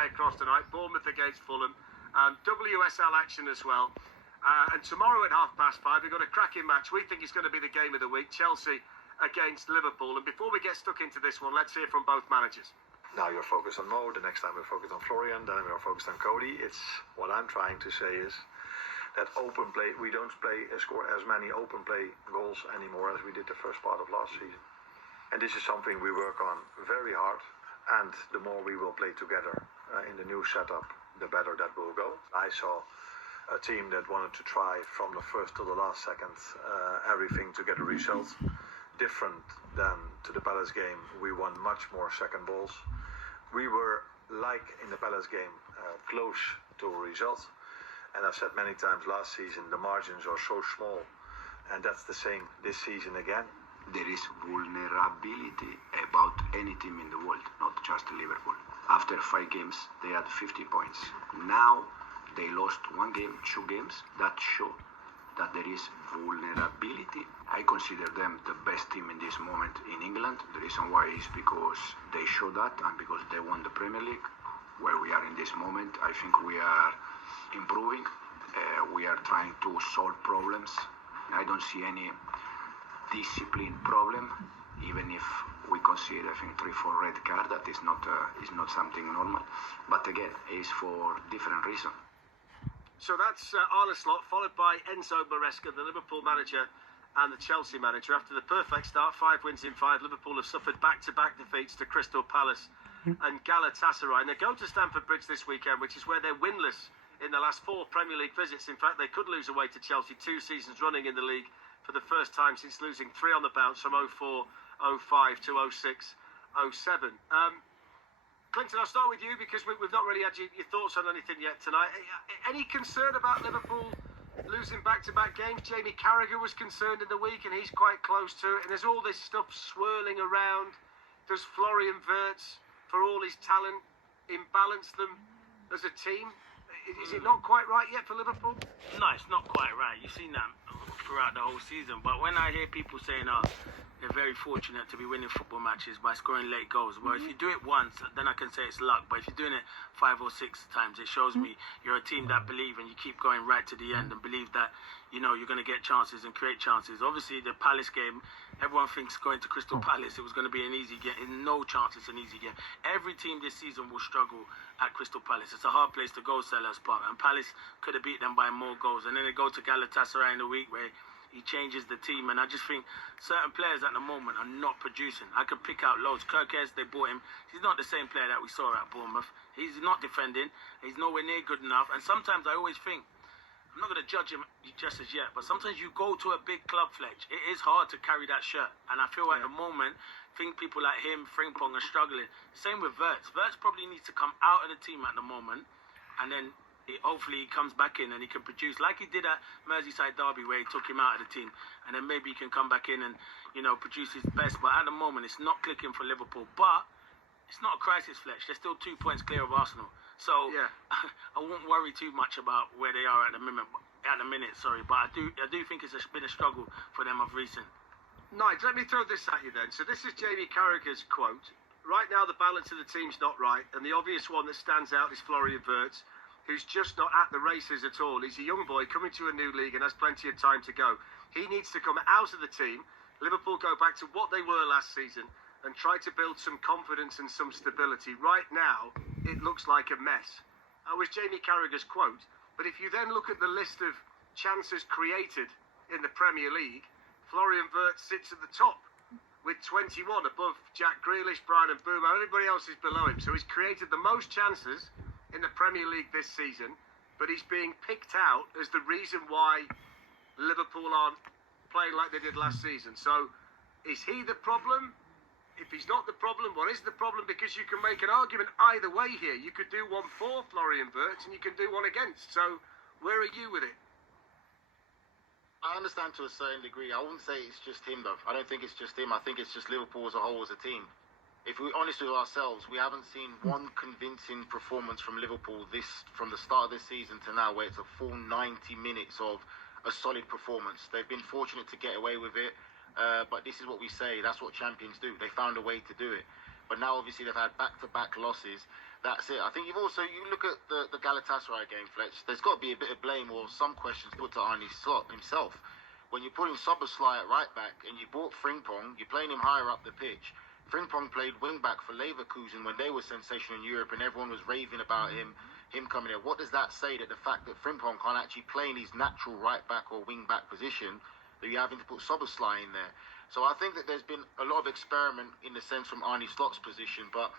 play across tonight. Bournemouth against Fulham. WSL action as well. And tomorrow at 5:30, we've got a cracking match. We think it's going to be the game of the week. Chelsea against Liverpool. And before we get stuck into this one, let's hear from both managers. Now you're focused on Mo, the next time we're focused on Florian, then we're focused on Cody. It's what I'm trying to say is that open play, we don't score as many open play goals anymore as we did the first part of last season. And this is something we work on very hard, and the more we will play together in the new setup, the better that will go. I saw a team that wanted to try from the first to the last second everything to get a result. Different than to the Palace game, we won much more second balls. We were, like in the Palace game, close to a result. And I've said many times last season, the margins are so small. And that's the same this season again. There is vulnerability about any team in the world, not just Liverpool. After 5 games, they had 50 points. Now, they lost 1 game, 2 games. That show that there is vulnerability. I consider them the best team in this moment in England. The reason why is because they show that and because they won the Premier League. Where we are in this moment, I think we are improving. We are trying to solve problems. I don't see any discipline problem, even if we consider, I think, 3-4 red card. That is not something normal. But again, it's for different reasons. So that's Arne Slot, followed by Enzo Maresca, the Liverpool manager and the Chelsea manager. After the perfect start, 5 wins in 5, Liverpool have suffered back-to-back defeats to Crystal Palace and Galatasaray. And they go to Stamford Bridge this weekend, which is where they're winless in the last 4 Premier League visits. In fact, they could lose away to Chelsea 2 seasons running in the league for the first time since losing 3 on the bounce from 04-05 to 06-07. Clinton, I'll start with you because we've not really had your thoughts on anything yet tonight. Any concern about Liverpool losing back-to-back games? Jamie Carragher was concerned in the week and he's quite close to it. And there's all this stuff swirling around. Does Florian Wirtz, for all his talent, imbalance them as a team? Is it not quite right yet for Liverpool? No, it's not quite right. You've seen that throughout the whole season. But when I hear people saying, they're very fortunate to be winning football matches by scoring late goals. Well, if you do it once, then I can say it's luck. But if you're doing it 5 or 6 times, it shows me you're a team that believe and you keep going right to the end and believe that, you're going to get chances and create chances. Obviously, the Palace game, everyone thinks going to Crystal Palace, it was going to be an easy game. No chance it's an easy game. Every team this season will struggle at Crystal Palace. It's a hard place to go, Selhurst Park. And Palace could have beat them by more goals. And then they go to Galatasaray in the week where he changes the team, and I just think certain players at the moment are not producing. I could pick out loads. Kirkes, they bought him. He's not the same player that we saw at Bournemouth. He's not defending. He's nowhere near good enough. And sometimes I always think, I'm not going to judge him just as yet, but sometimes you go to a big club, Fletch. It is hard to carry that shirt. And I feel at the moment, think people like him, Frimpong, are struggling. Same with Wirtz. Wirtz probably needs to come out of the team at the moment, and then hopefully he comes back in and he can produce like he did at Merseyside Derby where he took him out of the team, and then maybe he can come back in and produce his best. But at the moment it's not clicking for Liverpool. But it's not a crisis, Fletch. They're still 2 points clear of Arsenal, so I won't worry too much about where they are at the minute. But I do think it's been a struggle for them of recent. Nigel, let me throw this at you then. So this is Jamie Carragher's quote. Right now the balance of the team's not right, and the obvious one that stands out is Florian Wirtz, who's just not at the races at all. He's a young boy coming to a new league and has plenty of time to go. He needs to come out of the team. Liverpool go back to what they were last season and try to build some confidence and some stability. Right now, it looks like a mess. That was Jamie Carragher's quote. But if you then look at the list of chances created in the Premier League, Florian Wirtz sits at the top with 21 above Jack Grealish, Brian and Bouma. Everybody else is below him. So he's created the most chances in the Premier League this season, but he's being picked out as the reason why Liverpool aren't playing like they did last season. So is he the problem? If he's not the problem, what is the problem? Because you can make an argument either way here. You could do one for Florian Wirtz and you can do one against. So where are you with it? I understand to a certain degree. I wouldn't say it's just him, though. I don't think it's just him. I think it's just Liverpool as a whole as a team. If we're honest with ourselves, we haven't seen one convincing performance from Liverpool from the start of this season to now, where it's a full 90 minutes of a solid performance. They've been fortunate to get away with it, but this is what we say. That's what champions do. They found a way to do it. But now, obviously, they've had back-to-back losses. That's it. I think you look at the Galatasaray game, Fletch. There's got to be a bit of blame or some questions put to Arne Slot himself. When you're putting Szoboszlai at right back and you brought Frimpong, you're playing him higher up the pitch. Frimpong played wing back for Leverkusen when they were sensational in Europe and everyone was raving about him coming in. What does that say? That the fact that Frimpong can't actually play in his natural right back or wing back position, that you're having to put Szoboszlai in there. So I think that there's been a lot of experiment in the sense from Arne Slot's position, but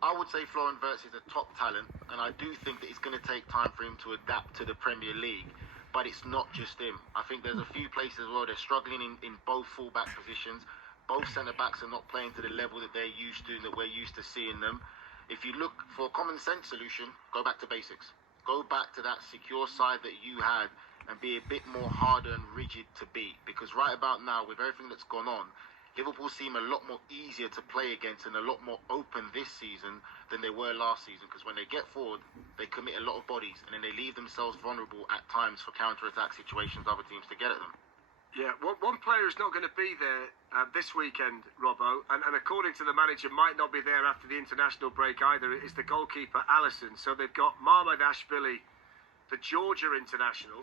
I would say Florian Wirtz is a top talent, and I do think that it's going to take time for him to adapt to the Premier League. But it's not just him. I think there's a few places where they're struggling in both full-back positions. Both centre-backs are not playing to the level that they're used to and that we're used to seeing them. If you look for a common-sense solution, go back to basics. Go back to that secure side that you had and be a bit more harder and rigid to beat. Because right about now, with everything that's gone on, Liverpool seem a lot more easier to play against and a lot more open this season than they were last season. Because when they get forward, they commit a lot of bodies and then they leave themselves vulnerable at times for counter-attack situations, other teams to get at them. Yeah, one player is not going to be there this weekend, Robbo, and according to the manager, might not be there after the international break either, is the goalkeeper, Alisson. So they've got Mamardashvili, the Georgia international.